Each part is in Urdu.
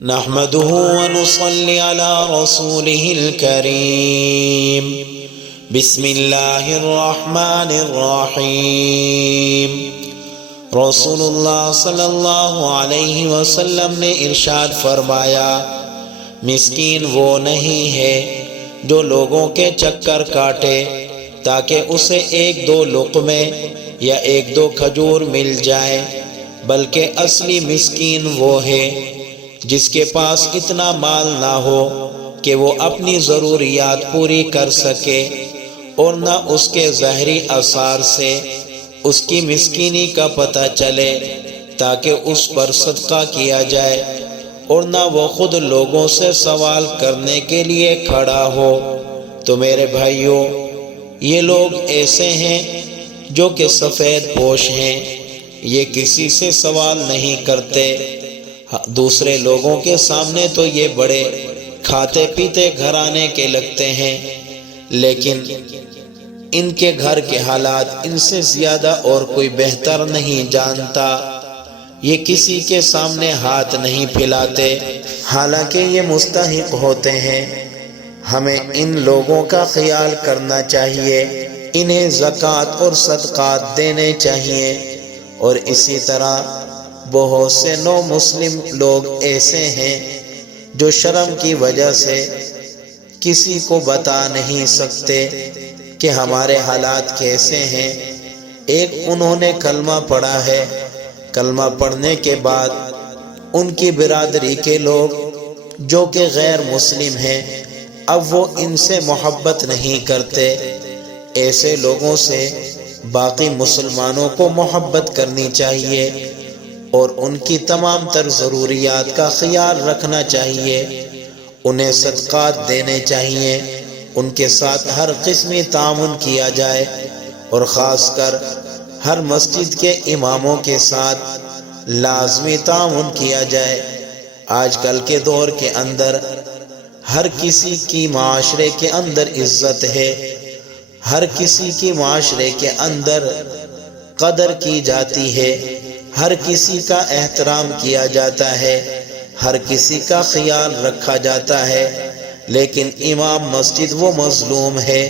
نحمده ونصلي على رسوله الكريم بسم الله الرحمن الرحیم۔ رسول اللہ صلی اللہ علیہ وسلم نے ارشاد فرمایا، مسکین وہ نہیں ہے جو لوگوں کے چکر کاٹے تاکہ اسے ایک دو لقمے یا ایک دو کھجور مل جائے، بلکہ اصلی مسکین وہ ہے جس کے پاس اتنا مال نہ ہو کہ وہ اپنی ضروریات پوری کر سکے، اور نہ اس کے ظاہری آثار سے اس کی مسکینی کا پتہ چلے تاکہ اس پر صدقہ کیا جائے، اور نہ وہ خود لوگوں سے سوال کرنے کے لیے کھڑا ہو۔ تو میرے بھائیوں، یہ لوگ ایسے ہیں جو کہ سفید پوش ہیں، یہ کسی سے سوال نہیں کرتے۔ دوسرے لوگوں کے سامنے تو یہ بڑے کھاتے پیتے گھرانے کے لگتے ہیں، لیکن ان کے گھر کے حالات ان سے زیادہ اور کوئی بہتر نہیں جانتا۔ یہ کسی کے سامنے ہاتھ نہیں پھیلاتے، حالانکہ یہ مستحق ہوتے ہیں۔ ہمیں ان لوگوں کا خیال کرنا چاہیے، انہیں زکوٰۃ اور صدقات دینے چاہیے۔ اور اسی طرح بہت سے نو مسلم لوگ ایسے ہیں جو شرم کی وجہ سے کسی کو بتا نہیں سکتے کہ ہمارے حالات کیسے ہیں۔ ایک انہوں نے کلمہ پڑھا ہے، کلمہ پڑھنے کے بعد ان کی برادری کے لوگ جو کہ غیر مسلم ہیں، اب وہ ان سے محبت نہیں کرتے۔ ایسے لوگوں سے باقی مسلمانوں کو محبت کرنی چاہیے اور ان کی تمام تر ضروریات کا خیال رکھنا چاہیے، انہیں صدقات دینے چاہیے، ان کے ساتھ ہر قسمی تعاون کیا جائے، اور خاص کر ہر مسجد کے اماموں کے ساتھ لازمی تعاون کیا جائے۔ آج کل کے دور کے اندر ہر کسی کی معاشرے کے اندر عزت ہے، ہر کسی کی معاشرے کے اندر قدر کی جاتی ہے، ہر کسی کا احترام کیا جاتا ہے، ہر کسی کا خیال رکھا جاتا ہے، لیکن امام مسجد وہ مظلوم ہے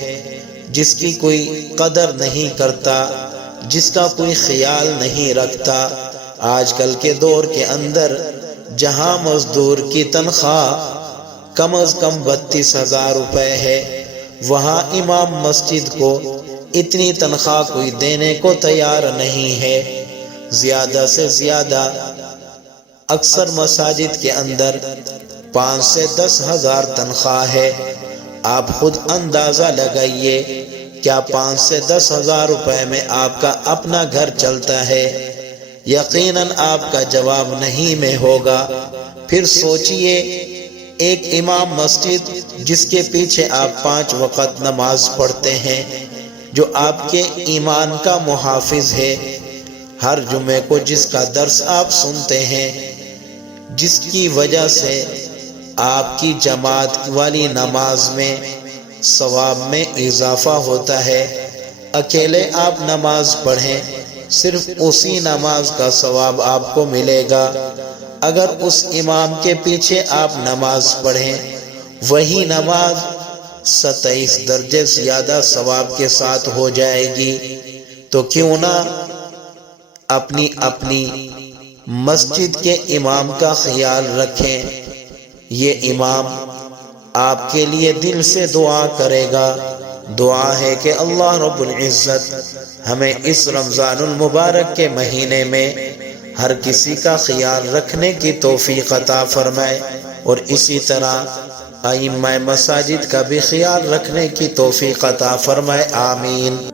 جس کی کوئی قدر نہیں کرتا، جس کا کوئی خیال نہیں رکھتا۔ آج کل کے دور کے اندر جہاں مزدور کی تنخواہ کم از کم 32,000 روپے ہے، وہاں امام مسجد کو اتنی تنخواہ کوئی دینے کو تیار نہیں ہے۔ زیادہ سے زیادہ اکثر مساجد کے اندر 5 سے 10,000 تنخواہ ہے۔ آپ خود اندازہ لگائیے، کیا 5 سے 10,000 روپے میں آپ کا اپنا گھر چلتا ہے؟ یقیناً آپ کا جواب نہیں میں ہوگا۔ پھر سوچئے، ایک امام مسجد جس کے پیچھے آپ 5 وقت نماز پڑھتے ہیں، جو آپ کے ایمان کا محافظ ہے، ہر جمعے کو جس کا درس آپ سنتے ہیں، جس کی وجہ سے آپ کی جماعت والی نماز میں ثواب میں اضافہ ہوتا ہے۔ اکیلے آپ نماز پڑھیں، صرف اسی نماز کا ثواب آپ کو ملے گا۔ اگر اس امام کے پیچھے آپ نماز پڑھیں، وہی نماز 27 درجے زیادہ ثواب کے ساتھ ہو جائے گی۔ تو کیوں نہ اپنی مسجد کے امام کا خیال رکھیں۔ یہ امام آپ کے لیے دل سے دعا کرے گا۔ دعا ہے کہ اللہ رب العزت ہمیں اس رمضان المبارک کے مہینے میں ہر کسی کا خیال رکھنے کی توفیق عطا فرمائے، اور اسی طرح ائمہ مساجد کا بھی خیال رکھنے کی توفیق عطا فرمائے، آمین۔